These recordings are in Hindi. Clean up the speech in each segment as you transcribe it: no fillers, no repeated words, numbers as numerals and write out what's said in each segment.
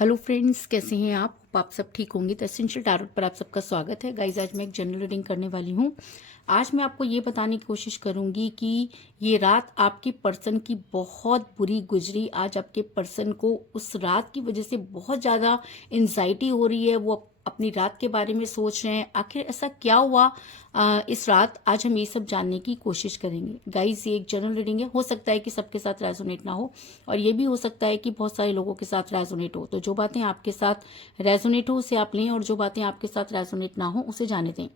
हेलो फ्रेंड्स, कैसे हैं आप सब ठीक होंगे। तो एसेंशियल टैरोट पर आप सबका स्वागत है। गाइज, आज मैं एक जनरल रीडिंग करने वाली हूँ। आज मैं आपको ये बताने की कोशिश करूंगी कि ये रात आपके पर्सन की बहुत बुरी गुजरी। आज आपके पर्सन को उस रात की वजह से बहुत ज़्यादा एंजाइटी हो रही है। वो अपनी रात के बारे में सोच रहे हैं, आखिर ऐसा क्या हुआ इस रात। आज हम ये सब जानने की कोशिश करेंगे। गाइज, ये एक जनरल रीडिंग है, हो सकता है कि सबके साथ रेजोनेट ना हो, और ये भी हो सकता है कि बहुत सारे लोगों के साथ रेजोनेट हो। तो जो बातें आपके साथ रेजोनेट हो उसे आप लें, और जो बातें आपके साथ रेजोनेट ना हो उसे जाने दें।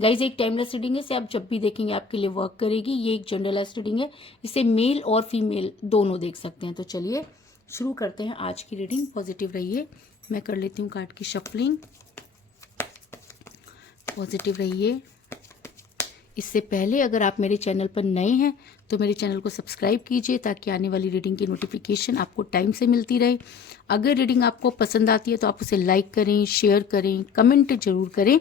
गाइज, एक टाइमलेस रीडिंग है, इसे आप जब भी देखेंगे आपके लिए वर्क करेगी। ये एक जनरलाइज रीडिंग है, इसे मेल और फीमेल दोनों देख सकते हैं। तो चलिए शुरू करते हैं आज की रीडिंग। पॉजिटिव रहिए। मैं कर लेती हूँ कार्ड की शफलिंग। पॉजिटिव रहिए। इससे पहले अगर आप मेरे चैनल पर नए हैं तो मेरे चैनल को सब्सक्राइब कीजिए, ताकि आने वाली रीडिंग की नोटिफिकेशन आपको टाइम से मिलती रहे। अगर रीडिंग आपको पसंद आती है तो आप उसे लाइक करें, शेयर करें, कमेंट जरूर करें।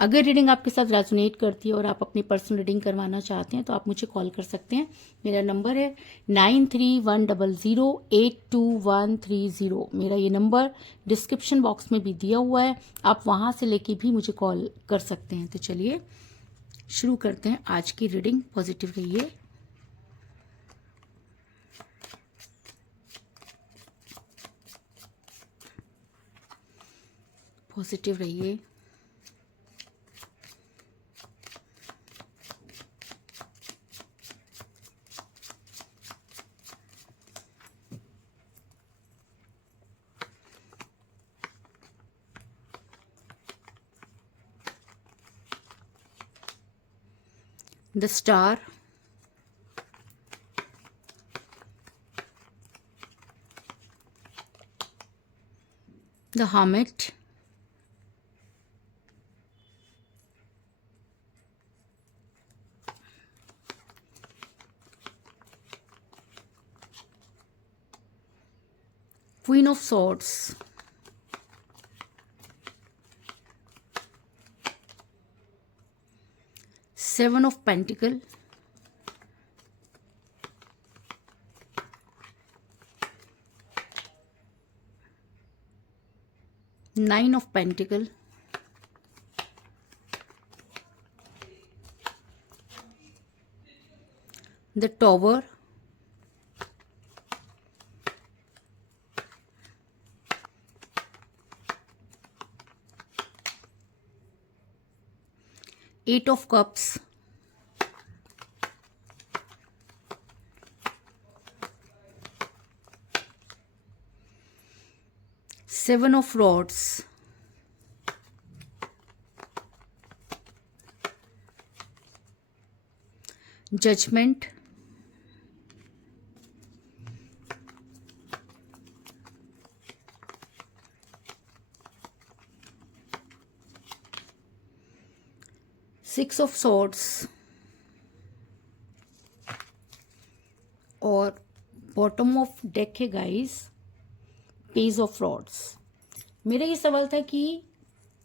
अगर रीडिंग आपके साथ रेजोनेट करती है और आप अपनी पर्सनल रीडिंग करवाना चाहते हैं तो आप मुझे कॉल कर सकते हैं। मेरा नंबर है 9310082130। मेरा ये नंबर डिस्क्रिप्शन बॉक्स में भी दिया हुआ है, आप वहाँ से लेके भी मुझे कॉल कर सकते हैं। तो चलिए शुरू करते हैं आज की रीडिंग। पॉजिटिव रहिए। पॉजिटिव रहिए। The star, the hermit, Queen of Swords, Seven of Pentacles, Nine of Pentacles, the Tower, Eight of Cups, Seven of Rods, Judgment, Six of Swords, और बॉटम ऑफ डेक है गाइस पेज ऑफ रॉड्स। मेरा ये सवाल था कि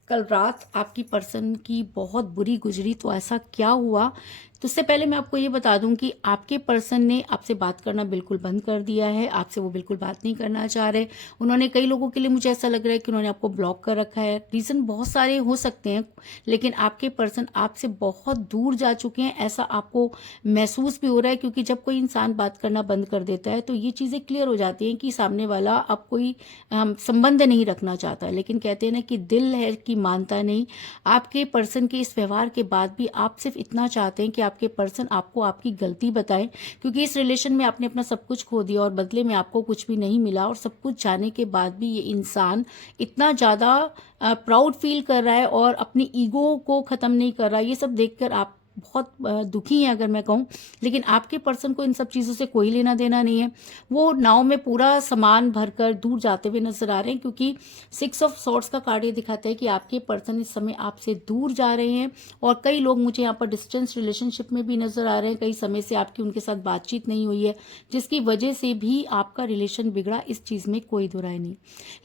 कल रात आपकी पर्सन की बहुत बुरी गुजरी, तो ऐसा क्या हुआ। तो उससे पहले मैं आपको ये बता दूं कि आपके पर्सन ने आपसे बात करना बिल्कुल बंद कर दिया है। आपसे वो बिल्कुल बात नहीं करना चाह रहे। उन्होंने, कई लोगों के लिए मुझे ऐसा लग रहा है कि उन्होंने आपको ब्लॉक कर रखा है। रीज़न बहुत सारे हो सकते हैं, लेकिन आपके पर्सन आपसे बहुत दूर जा चुके हैं, ऐसा आपको महसूस भी हो रहा है। क्योंकि जब कोई इंसान बात करना बंद कर देता है तो ये चीज़ें क्लियर हो जाती हैं कि सामने वाला अब कोई संबंध नहीं रखना चाहता। लेकिन कहते हैं ना कि दिल है कि मानता नहीं। आपके पर्सन के इस व्यवहार के बाद भी आप सिर्फ इतना चाहते हैं कि आपके पर्सन आपको आपकी गलती बताए, क्योंकि इस रिलेशन में आपने अपना सब कुछ खो दिया और बदले में आपको कुछ भी नहीं मिला। और सब कुछ जाने के बाद भी ये इंसान इतना ज़्यादा प्राउड फील कर रहा है और अपनी ईगो को ख़त्म नहीं कर रहा। ये सब देखकर आप बहुत दुखी हैं अगर मैं कहूँ। लेकिन आपके पर्सन को इन सब चीज़ों से कोई लेना देना नहीं है। वो नाव में पूरा सामान भरकर दूर जाते हुए नजर आ रहे हैं, क्योंकि सिक्स ऑफ सॉर्ड्स का कार्ड ये दिखाता है कि आपके पर्सन इस समय आपसे दूर जा रहे हैं। और कई लोग मुझे यहाँ पर डिस्टेंस रिलेशनशिप में भी नजर आ रहे हैं। कई समय से आपकी उनके साथ बातचीत नहीं हुई है, जिसकी वजह से भी आपका रिलेशन बिगड़ा। इस चीज़ में कोई दो राय नहीं।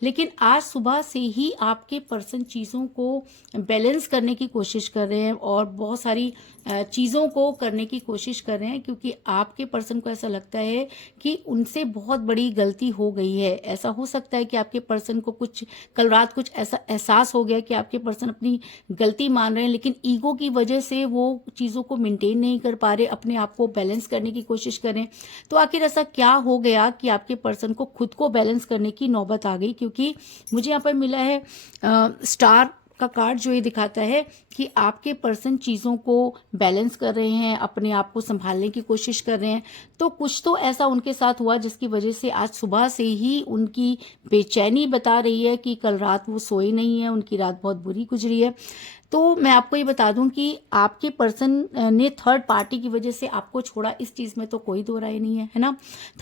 लेकिन आज सुबह से ही आपके पर्सन चीज़ों को बैलेंस करने की कोशिश कर रहे हैं और बहुत सारी चीज़ों को करने की कोशिश कर रहे हैं, क्योंकि आपके पर्सन को ऐसा लगता है कि उनसे बहुत बड़ी गलती हो गई है। ऐसा हो सकता है कि आपके पर्सन को कुछ कल रात कुछ ऐसा एहसास हो गया कि आपके पर्सन अपनी गलती मान रहे हैं, लेकिन ईगो की वजह से वो चीज़ों को मेंटेन नहीं कर पा रहे, अपने आप को बैलेंस करने की कोशिश करें। तो आखिर ऐसा क्या हो गया कि आपके पर्सन को खुद को बैलेंस करने की नौबत आ गई? क्योंकि मुझे यहाँ पर मिला है स्टार का कार्ड, जो ये दिखाता है कि आपके पर्सन चीज़ों को बैलेंस कर रहे हैं, अपने आप को संभालने की कोशिश कर रहे हैं। तो कुछ तो ऐसा उनके साथ हुआ जिसकी वजह से आज सुबह से ही उनकी बेचैनी बता रही है कि कल रात वो सोए नहीं है, उनकी रात बहुत बुरी गुजरी है। तो मैं आपको ये बता दूं कि आपके पर्सन ने थर्ड पार्टी की वजह से आपको छोड़ा, इस चीज़ में तो कोई दो राय नहीं है ना।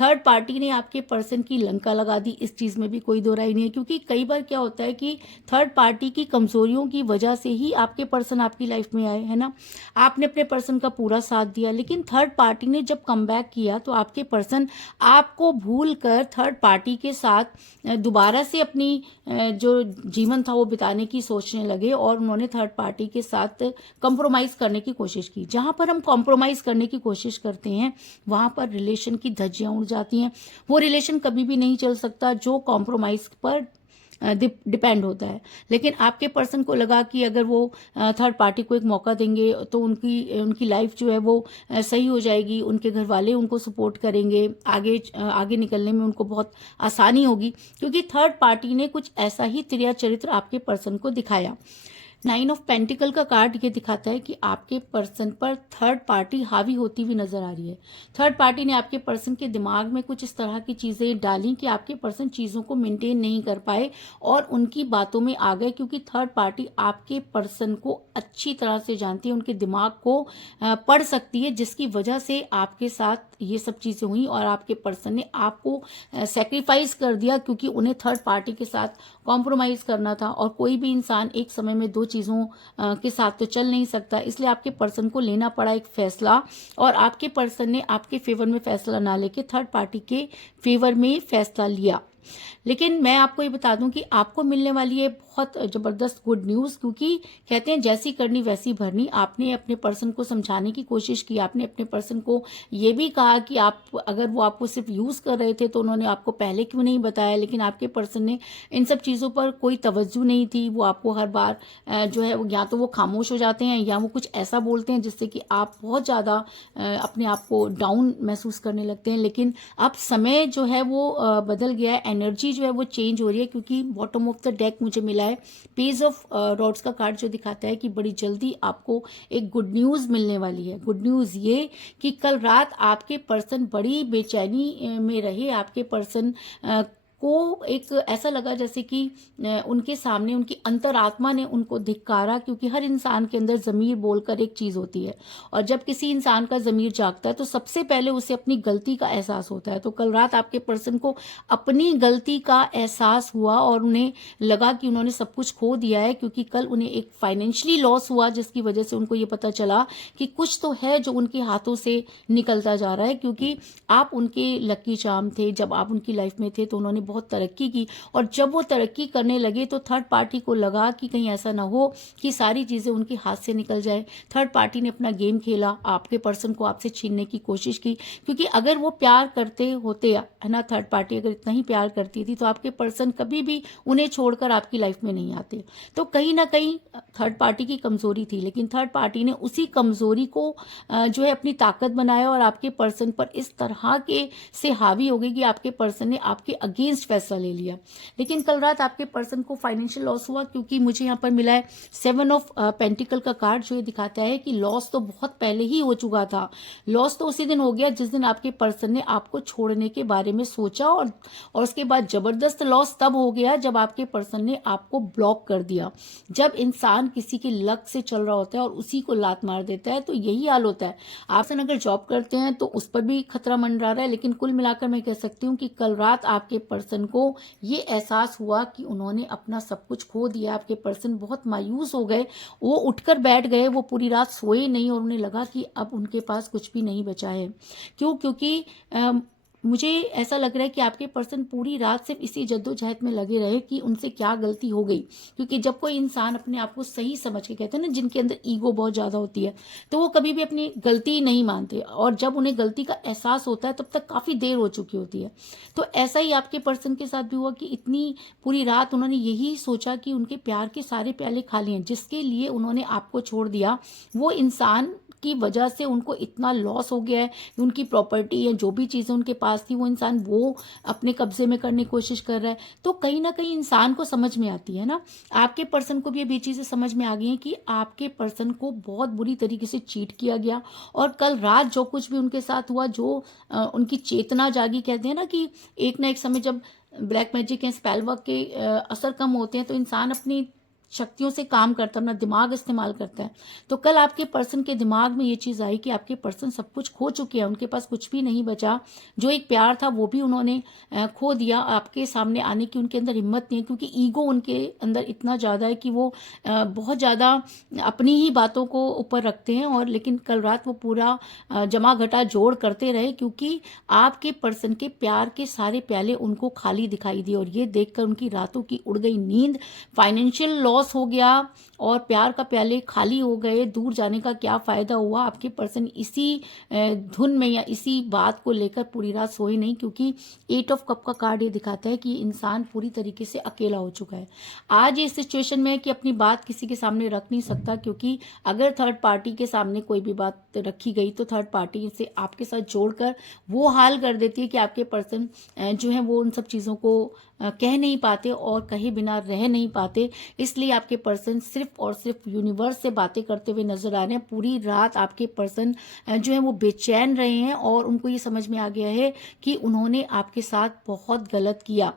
थर्ड पार्टी ने आपके पर्सन की लंका लगा दी, इस चीज़ में भी कोई दो राय नहीं है। क्योंकि कई बार क्या होता है कि थर्ड पार्टी की कमजोरियों की वजह से ही आपके पर्सन आपकी लाइफ में आए, है ना। आपने अपने पर्सन का पूरा साथ दिया, लेकिन थर्ड पार्टी ने जब कमबैक किया तो आपके पर्सन आपको भूल कर थर्ड पार्टी के साथ दोबारा से अपनी जो जीवन था वो बिताने की सोचने लगे, और उन्होंने थर्ड पार्टी के साथ कॉम्प्रोमाइज करने की कोशिश की। जहां पर हम कॉम्प्रोमाइज करने की कोशिश करते हैं वहां पर रिलेशन की धज्जियां उड़ जाती हैं। वो रिलेशन कभी भी नहीं चल सकता जो कॉम्प्रोमाइज पर डिपेंड होता है। लेकिन आपके पर्सन को लगा कि अगर वो थर्ड पार्टी को एक मौका देंगे तो उनकी उनकी लाइफ जो है वो सही हो जाएगी, उनके घर वाले उनको सपोर्ट करेंगे, आगे निकलने में उनको बहुत आसानी होगी। क्योंकि थर्ड पार्टी ने कुछ ऐसा ही त्रिया चरित्र आपके पर्सन को दिखाया। 9 ऑफ पेंटिकल का कार्ड ये दिखाता है कि आपके पर्सन पर थर्ड पार्टी हावी होती हुई नजर आ रही है। थर्ड पार्टी ने आपके पर्सन के दिमाग में कुछ इस तरह की चीजें डाली कि आपके पर्सन चीजों को मेंटेन नहीं कर पाए और उनकी बातों में आ गए। क्योंकि थर्ड पार्टी आपके पर्सन को अच्छी तरह से जानती है, उनके दिमाग को पढ़ सकती है, जिसकी वजह से आपके साथ ये सब चीजें हुई और आपके पर्सन ने आपको सेक्रीफाइस कर दिया, क्योंकि उन्हें थर्ड पार्टी के साथ कॉम्प्रोमाइज करना था। और कोई भी इंसान एक समय में दो चीज़ों के साथ तो चल नहीं सकता, इसलिए आपके पर्सन को लेना पड़ा एक फैसला, और आपके पर्सन ने आपके फेवर में फैसला ना लेके थर्ड पार्टी के फेवर में फैसला लिया। लेकिन मैं आपको ये बता दूं कि आपको मिलने वाली है बहुत जबरदस्त गुड न्यूज़, क्योंकि कहते हैं जैसी करनी वैसी भरनी। आपने अपने पर्सन को समझाने की कोशिश की, आपने अपने पर्सन को ये भी कहा कि आप अगर वो आपको सिर्फ यूज़ कर रहे थे तो उन्होंने आपको पहले क्यों नहीं बताया, लेकिन आपके पर्सन ने इन सब चीज़ों पर कोई तवज्जो नहीं थी। वो आपको हर बार जो है या तो वो खामोश हो जाते हैं या वो कुछ ऐसा बोलते हैं जिससे कि आप बहुत ज़्यादा अपने आप को डाउन महसूस करने लगते हैं। लेकिन अब समय जो है वो बदल गया है, एनर्जी जो है वो चेंज हो रही है। क्योंकि बॉटम ऑफ द डेक मुझे मिला है पेज ऑफ रॉड्स का कार्ड, जो दिखाता है कि बड़ी जल्दी आपको एक गुड न्यूज़ मिलने वाली है। गुड न्यूज़ ये कि कल रात आपके पर्सन बड़ी बेचैनी में रहे। आपके पर्सन को एक ऐसा लगा जैसे कि उनके सामने उनकी अंतरात्मा ने उनको धिक्कारा, क्योंकि हर इंसान के अंदर ज़मीर बोलकर एक चीज़ होती है, और जब किसी इंसान का ज़मीर जागता है तो सबसे पहले उसे अपनी गलती का एहसास होता है। तो कल रात आपके पर्सन को अपनी गलती का एहसास हुआ और उन्हें लगा कि उन्होंने सब कुछ खो दिया है, क्योंकि कल उन्हें एक फाइनेंशियली लॉस हुआ, जिसकी वजह से उनको ये पता चला कि कुछ तो है जो उनके हाथों से निकलता जा रहा है। क्योंकि आप उनके लकी चार्म थे, जब आप उनकी लाइफ में थे तो उन्होंने बहुत तरक्की की, और जब वो तरक्की करने लगे तो थर्ड पार्टी को लगा कि कहीं ऐसा ना हो कि सारी चीज़ें उनके हाथ से निकल जाए। थर्ड पार्टी ने अपना गेम खेला, आपके पर्सन को आपसे छीनने की कोशिश की। क्योंकि अगर वो प्यार करते होते, है ना, थर्ड पार्टी अगर इतना ही प्यार करती थी तो आपके पर्सन कभी भी उन्हें छोड़कर आपकी लाइफ में नहीं आते। तो कहीं ना कहीं थर्ड पार्टी की कमजोरी थी, लेकिन थर्ड पार्टी ने उसी कमजोरी को जो है अपनी ताकत बनाया और आपके पर्सन पर इस तरह के से हावी हो गई कि आपके पर्सन ने आपके अगेंस्ट फैसला ले लिया। लेकिन कल रात आपके पर्सन को फाइनेंशियल लॉस हुआ, क्योंकि मुझे यहाँ पर मिला है 7 ऑफ पेंटिकल का कार्ड, जो ये दिखाता है कि लॉस तो बहुत पहले ही हो चुका था। लॉस तो उसी दिन हो गया जिस दिन आपके पर्सन ने आपको छोड़ने के बारे में सोचा, और उसके बाद जबरदस्त लॉस तब हो गया जब आपके पर्सन ने आपको ब्लॉक कर दिया। जब इंसान किसी के लक से चल रहा होता है और उसी को लात मार देता है तो यही हाल होता है। आप अगर जॉब करते हैं तो उस पर भी खतरा मंडरा रहा है। लेकिन कुल मिलाकर मैं कह सकती हूँ कि कल रात आपके पर्सन को ये एहसास हुआ कि उन्होंने अपना सब कुछ खो दिया। आपके पर्सन बहुत मायूस हो गए, वो उठकर बैठ गए, वो पूरी रात सोए नहीं और उन्हें लगा कि अब उनके पास कुछ भी नहीं बचा है। क्यों? क्योंकि मुझे ऐसा लग रहा है कि आपके पर्सन पूरी रात सिर्फ इसी जद्दोजहद में लगे रहे कि उनसे क्या गलती हो गई, क्योंकि जब कोई इंसान अपने आप को सही समझ के, कहते हैं ना जिनके अंदर ईगो बहुत ज़्यादा होती है, तो वो कभी भी अपनी गलती नहीं मानते, और जब उन्हें गलती का एहसास होता है तब तक काफ़ी देर हो चुकी होती है। तो ऐसा ही आपके पर्सन के साथ भी हुआ कि इतनी पूरी रात उन्होंने यही सोचा कि उनके प्यार के सारे प्याले खाली हैं, जिसके लिए उन्होंने आपको छोड़ दिया। वो इंसान की वजह से उनको इतना लॉस हो गया है, उनकी प्रॉपर्टी है, जो भी चीज़ें उनके पास थी, वो इंसान वो अपने कब्जे में करने की कोशिश कर रहा है। तो कहीं ना कहीं इंसान को समझ में आती है ना, आपके पर्सन को भी ये चीज़ें समझ में आ गई हैं कि आपके पर्सन को बहुत बुरी तरीके से चीट किया गया। और कल रात जो कुछ भी उनके साथ हुआ, जो उनकी चेतना जागी, कहते हैं ना कि एक ना एक समय जब ब्लैक मैजिक या स्पेल वर्क के असर कम होते हैं तो इंसान अपनी शक्तियों से काम करता है, अपना दिमाग इस्तेमाल करता है। तो कल आपके पर्सन के दिमाग में ये चीज़ आई कि आपके पर्सन सब कुछ खो चुके हैं, उनके पास कुछ भी नहीं बचा। जो एक प्यार था वो भी उन्होंने खो दिया। आपके सामने आने की उनके अंदर हिम्मत नहीं है, क्योंकि ईगो उनके अंदर इतना ज़्यादा है कि वो बहुत ज़्यादा अपनी ही बातों को ऊपर रखते हैं। और लेकिन कल रात वो पूरा जमा घटा जोड़ करते रहे, क्योंकि आपके पर्सन के प्यार के सारे प्याले उनको खाली दिखाई दिए, और ये देखकर उनकी रातों की उड़ गई नींद। फाइनेंशियल लॉस हो गया और प्यार का प्याले खाली हो गए। दूर जाने का क्या फ़ायदा हुआ। आपके पर्सन इसी धुन में या इसी बात को लेकर पूरी रात सोए नहीं, क्योंकि 8 ऑफ कप का कार्ड ये दिखाता है कि इंसान पूरी तरीके से अकेला हो चुका है। आज ये सिचुएशन में है कि अपनी बात किसी के सामने रख नहीं सकता, क्योंकि अगर थर्ड पार्टी के सामने कोई भी बात रखी गई तो थर्ड पार्टी से आपके साथ जोड़कर वो हाल कर देती है कि आपके पर्सन जो है वो उन सब चीज़ों को कह नहीं पाते और कहे बिना रह नहीं पाते। इसलिए आपके पर्सन सिर्फ और सिर्फ यूनिवर्स से बातें करते हुए नजर आ रहे हैं। पूरी रात आपके पर्सन जो है वो बेचैन रहे हैं, और उनको ये समझ में आ गया है कि उन्होंने आपके साथ बहुत गलत किया।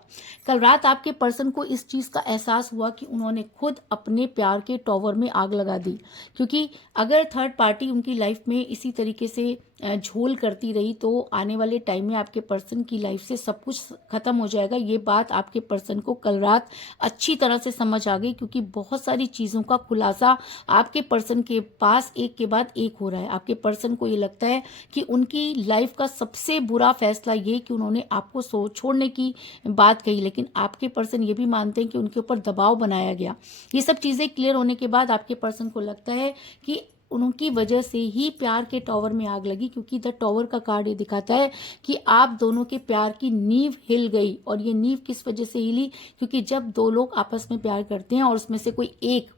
कल रात आपके पर्सन को इस चीज़ का एहसास हुआ कि उन्होंने खुद अपने प्यार के टॉवर में आग लगा दी, क्योंकि अगर थर्ड पार्टी उनकी लाइफ में इसी तरीके से झोल करती रही तो आने वाले टाइम में आपके पर्सन की लाइफ से सब कुछ खत्म हो जाएगा। ये बात आपके पर्सन को कल रात अच्छी तरह से समझ आ गई, क्योंकि बहुत सारी चीज़ों का खुलासा आपके पर्सन के पास एक के बाद एक हो रहा है। आपके पर्सन को ये लगता है कि उनकी लाइफ का सबसे बुरा फैसला ये कि उन्होंने आपको छोड़ने की बात कही, लेकिन आपके पर्सन ये भी मानते हैं कि उनके ऊपर दबाव बनाया गया। ये सब चीज़ें क्लियर होने के बाद आपके पर्सन को लगता है कि उनकी वजह से ही प्यार के टॉवर में आग लगी, क्योंकि द टॉवर का कार्ड ये दिखाता है कि आप दोनों के प्यार की नींव हिल गई। और ये नींव किस वजह से हिली, क्योंकि जब दो लोग आपस में प्यार करते हैं और उसमें से कोई एक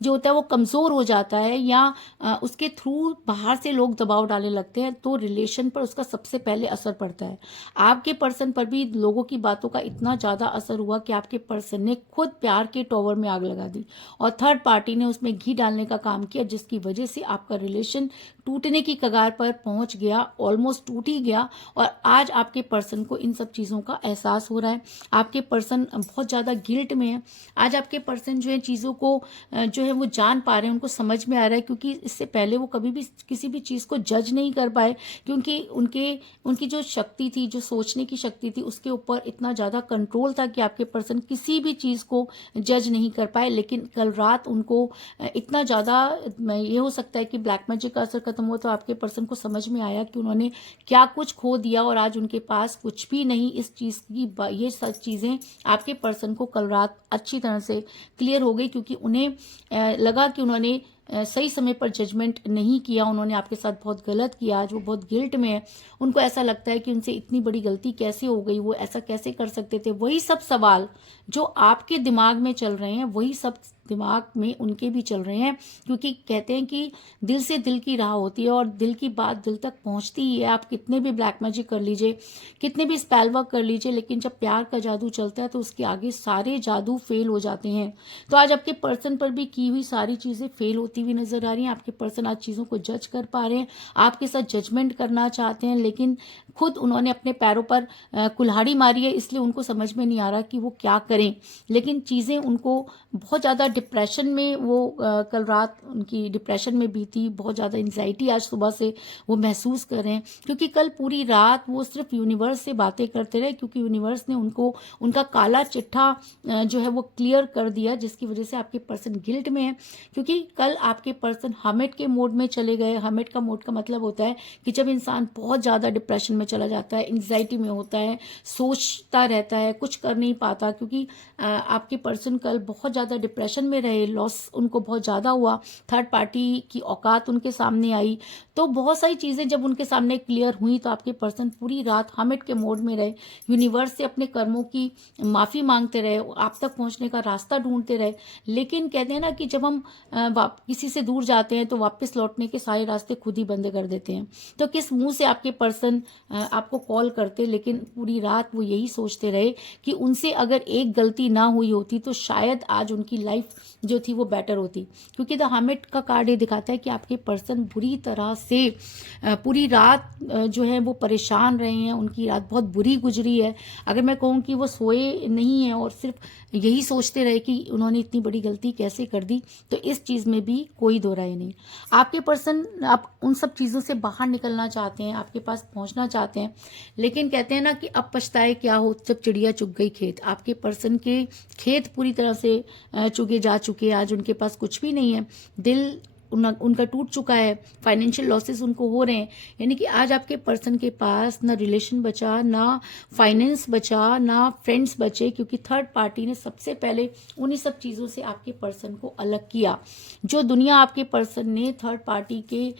जो होता है वो कमज़ोर हो जाता है, या उसके थ्रू बाहर से लोग दबाव डालने लगते हैं, तो रिलेशन पर उसका सबसे पहले असर पड़ता है। आपके पर्सन पर भी लोगों की बातों का इतना ज़्यादा असर हुआ कि आपके पर्सन ने खुद प्यार के टॉवर में आग लगा दी, और थर्ड पार्टी ने उसमें घी डालने का काम किया, जिसकी वजह से आपका रिलेशन टूटने की कगार पर पहुंच गया, ऑलमोस्ट टूट ही गया। और आज आपके पर्सन को इन सब चीज़ों का एहसास हो रहा है। आपके पर्सन बहुत ज़्यादा गिल्ट में है। आज आपके पर्सन जो है चीज़ों को जो है वो जान पा रहे हैं, उनको समझ में आ रहा है, क्योंकि इससे पहले वो कभी भी किसी भी चीज़ को जज नहीं कर पाए, क्योंकि उनकी जो शक्ति थी, जो सोचने की शक्ति थी, उसके ऊपर इतना ज़्यादा कंट्रोल था कि आपके पर्सन किसी भी चीज़ को जज नहीं कर पाए। लेकिन कल रात उनको इतना ज़्यादा, ये हो सकता है कि ब्लैक मैजिक का असर खत्म हो तो आपके पर्सन को समझ में आया कि उन्होंने क्या कुछ खो दिया, और आज उनके पास कुछ भी नहीं। इस चीज़ की ये सब चीज़ें आपके पर्सन को कल रात अच्छी तरह से क्लियर हो गई, क्योंकि उन्हें लगा कि उन्होंने सही समय पर जजमेंट नहीं किया, उन्होंने आपके साथ बहुत गलत किया। आज वो बहुत गिल्ट में है। उनको ऐसा लगता है कि उनसे इतनी बड़ी गलती कैसे हो गई, वो ऐसा कैसे कर सकते थे। वही सब सवाल जो आपके दिमाग में चल रहे हैं, वही सब दिमाग में उनके भी चल रहे हैं, क्योंकि कहते हैं कि दिल से दिल की राह होती है, और दिल की बात दिल तक पहुंचती ही है। आप कितने भी ब्लैक मैजिक कर लीजिए, कितने भी स्पेल वर्क कर लीजिए, लेकिन जब प्यार का जादू चलता है तो उसके आगे सारे जादू फेल हो जाते हैं। तो आज आपके पर्सन पर भी की हुई सारी चीज़ें फेल होती हुई नजर आ रही हैं। आपके पर्सन आज चीज़ों को जज कर पा रहे हैं, आपके साथ जजमेंट करना चाहते हैं, लेकिन खुद उन्होंने अपने पैरों पर कुल्हाड़ी मारी है, इसलिए उनको समझ में नहीं आ रहा कि वो क्या करें। लेकिन चीज़ें उनको बहुत ज़्यादा डिप्रेशन में वो कल रात उनकी डिप्रेशन में भी थी, बहुत ज़्यादा एंजाइटी आज सुबह से वो महसूस कर रहे हैं, क्योंकि कल पूरी रात वो सिर्फ यूनिवर्स से बातें करते रहे, क्योंकि यूनिवर्स ने उनको उनका काला चिट्ठा जो है वो क्लियर कर दिया, जिसकी वजह से आपके पर्सन गिल्ट में है। क्योंकि कल आपके पर्सन हर्मिट के मोड में चले गए। हर्मिट का मोड का मतलब होता है कि जब इंसान बहुत ज़्यादा डिप्रेशन में चला जाता है, एंग्जाइटी में होता है, सोचता रहता है, कुछ कर नहीं पाता, क्योंकि आपके पर्सन कल बहुत ज़्यादा डिप्रेशन में रहे, लॉस उनको बहुत ज़्यादा हुआ, थर्ड पार्टी की औकात उनके सामने आई, तो बहुत सारी चीज़ें जब उनके सामने क्लियर हुई तो आपके पर्सन पूरी रात हर्मिट के मोड में रहे, यूनिवर्स से अपने कर्मों की माफ़ी मांगते रहे, आप तक पहुंचने का रास्ता ढूंढते रहे। लेकिन कहते हैं ना कि जब हम किसी से दूर जाते हैं तो वापस लौटने के सारे रास्ते खुद ही बंद कर देते हैं। तो किस मुंह से आपके पर्सन आपको कॉल करते, लेकिन पूरी रात वो यही सोचते रहे कि उनसे अगर एक गलती ना हुई होती तो शायद आज उनकी लाइफ जो थी वो बेटर होती। क्योंकि द हर्मिट का कार्ड ये दिखाता है कि आपके पर्सन बुरी तरह से पूरी रात जो है वो परेशान रहे हैं, उनकी रात बहुत बुरी गुजरी है। अगर मैं कहूँ कि वो सोए नहीं हैं और सिर्फ यही सोचते रहे कि उन्होंने इतनी बड़ी गलती कैसे कर दी, तो इस चीज़ में भी कोई दो राय नहीं। आपके पर्सन आप उन सब चीज़ों से बाहर निकलना चाहते हैं, आपके पास पहुंचना चाहते हैं, लेकिन कहते हैं ना कि अब पछताए क्या हो जब चिड़िया चुग गई खेत। आपके पर्सन के खेत पूरी तरह से चुगे जा चुके हैं, आज उनके पास कुछ भी नहीं है, दिल उनका टूट चुका है, फाइनेंशियल लॉसेस उनको हो रहे हैं। यानी कि आज आपके पर्सन के पास ना रिलेशन बचा, ना फाइनेंस बचा, ना फ्रेंड्स बचे, क्योंकि थर्ड पार्टी ने सबसे पहले उन्हीं सब चीज़ों से आपके पर्सन को अलग किया। जो दुनिया आपके पर्सन ने थर्ड पार्टी के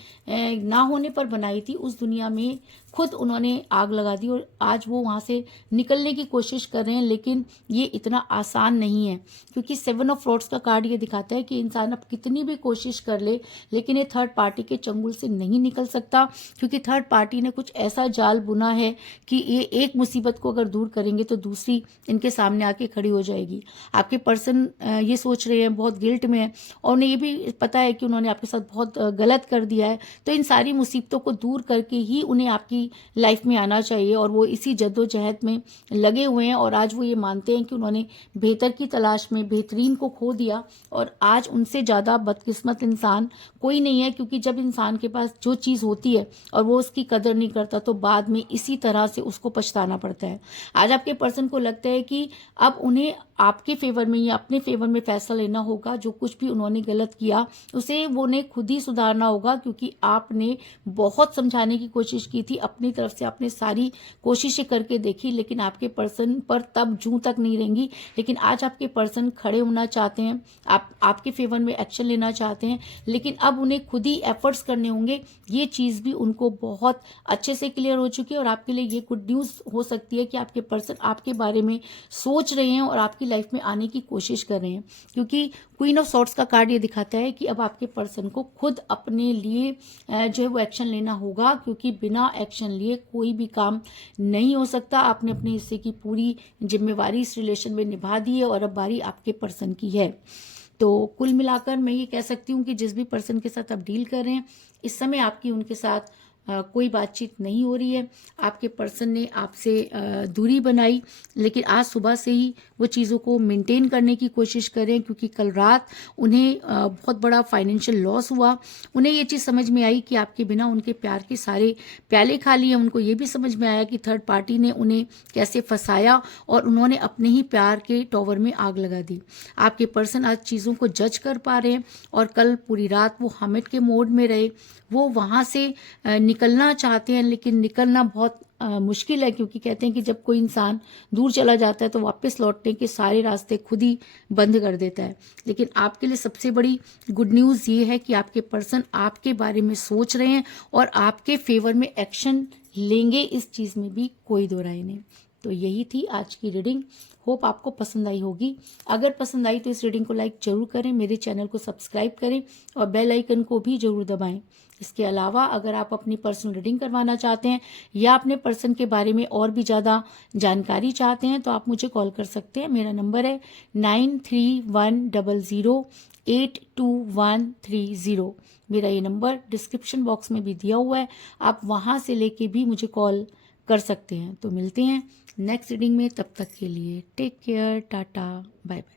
ना होने पर बनाई थी, उस दुनिया में खुद उन्होंने आग लगा दी और आज वो वहाँ से निकलने की कोशिश कर रहे हैं, लेकिन ये इतना आसान नहीं है। क्योंकि 7 ऑफ रोड्स का कार्ड ये दिखाता है कि इंसान अब कितनी भी कोशिश कर ले, लेकिन ये थर्ड पार्टी के चंगुल से नहीं निकल सकता, क्योंकि थर्ड पार्टी ने कुछ ऐसा जाल बुना है कि ये एक मुसीबत को अगर दूर करेंगे तो दूसरी इनके सामने आके खड़ी हो जाएगी। आपके पर्सन ये सोच रहे हैं, बहुत गिल्ट में है और उन्हें ये भी पता है कि उन्होंने आपके साथ बहुत गलत कर दिया है, तो इन सारी मुसीबतों को दूर करके ही उन्हें आपकी लाइफ में आना चाहिए और वो इसी जद्दोजहद में लगे हुए हैं। और आज वो ये मानते हैं कि उन्होंने बेहतर की तलाश में बेहतरीन को खो दिया और आज उनसे ज़्यादा बदकिस्मत इंसान कोई नहीं है। क्योंकि जब इंसान के पास जो चीज़ होती है और वो उसकी कदर नहीं करता तो बाद में इसी तरह से उसको पछताना पड़ता है। आज आपके पर्सन को लगता है कि अब उन्हें आपके फेवर में या अपने फेवर में फैसला लेना होगा। जो कुछ भी उन्होंने गलत किया उसे वो उन्हें खुद ही सुधारना होगा, क्योंकि आपने बहुत समझाने की कोशिश की थी, अपनी तरफ से आपने सारी कोशिशें करके देखी, लेकिन आपके पर्सन पर तब जूं तक नहीं रहेंगी। लेकिन आज आपके पर्सन खड़े होना चाहते हैं, आपके फेवर में एक्शन लेना चाहते हैं, लेकिन अब उन्हें खुद ही एफर्ट्स करने होंगे। ये चीज़ भी उनको बहुत अच्छे से क्लियर हो चुकी है और आपके लिए ये गुड न्यूज़ हो सकती है कि आपके पर्सन आपके बारे में सोच रहे हैं और आपकी लाइफ में आने की कोशिश कर रहे हैं। क्योंकि क्वीन ऑफ सॉर्ड्स का कार्ड ये दिखाता है कि अब आपके पर्सन को खुद अपने लिए जो है वो एक्शन लेना होगा, क्योंकि बिना एक्शन लिए कोई भी काम नहीं हो सकता। आपने अपने हिस्से की पूरी जिम्मेवारी इस रिलेशन में निभा दी है और अब बारी आपके पर्सन की है। तो कुल मिलाकर मैं ये कह सकती हूँ कि जिस भी पर्सन के साथ आप डील कर रहे हैं, इस समय आपकी उनके साथ कोई बातचीत नहीं हो रही है। आपके पर्सन ने आपसे दूरी बनाई, लेकिन आज सुबह से ही वो चीज़ों को मेंटेन करने की कोशिश करें, क्योंकि कल रात उन्हें बहुत बड़ा फाइनेंशियल लॉस हुआ। उन्हें ये चीज़ समझ में आई कि आपके बिना उनके प्यार के सारे प्याले खाली हैं। उनको ये भी समझ में आया कि थर्ड पार्टी ने उन्हें कैसे फंसाया और उन्होंने अपने ही प्यार के टॉवर में आग लगा दी। आपके पर्सन आज चीज़ों को जज कर पा रहे हैं और कल पूरी रात वो हर्मिट के मोड में रहे। वो वहाँ से निकलना चाहते हैं, लेकिन निकलना बहुत मुश्किल है, क्योंकि कहते हैं कि जब कोई इंसान दूर चला जाता है तो वापस लौटने के सारे रास्ते खुद ही बंद कर देता है। लेकिन आपके लिए सबसे बड़ी गुड न्यूज़ ये है कि आपके पर्सन आपके बारे में सोच रहे हैं और आपके फेवर में एक्शन लेंगे, इस चीज़ में भी कोई दो राय नहीं। तो यही थी आज की रीडिंग। होप आपको पसंद आई होगी। अगर पसंद आई तो इस रीडिंग को लाइक जरूर करें, मेरे चैनल को सब्सक्राइब करें और बेल आइकन को भी जरूर दबाएं। इसके अलावा अगर आप अपनी पर्सनल रीडिंग करवाना चाहते हैं या अपने पर्सन के बारे में और भी ज़्यादा जानकारी चाहते हैं तो आप मुझे कॉल कर सकते हैं। मेरा नंबर है 9310082130। मेरा ये नंबर डिस्क्रिप्शन बॉक्स में भी दिया हुआ है, आप वहाँ से लेके भी मुझे कॉल कर सकते हैं। तो मिलते हैं नेक्स्ट रीडिंग में, तब तक के लिए take care, tata, bye bye.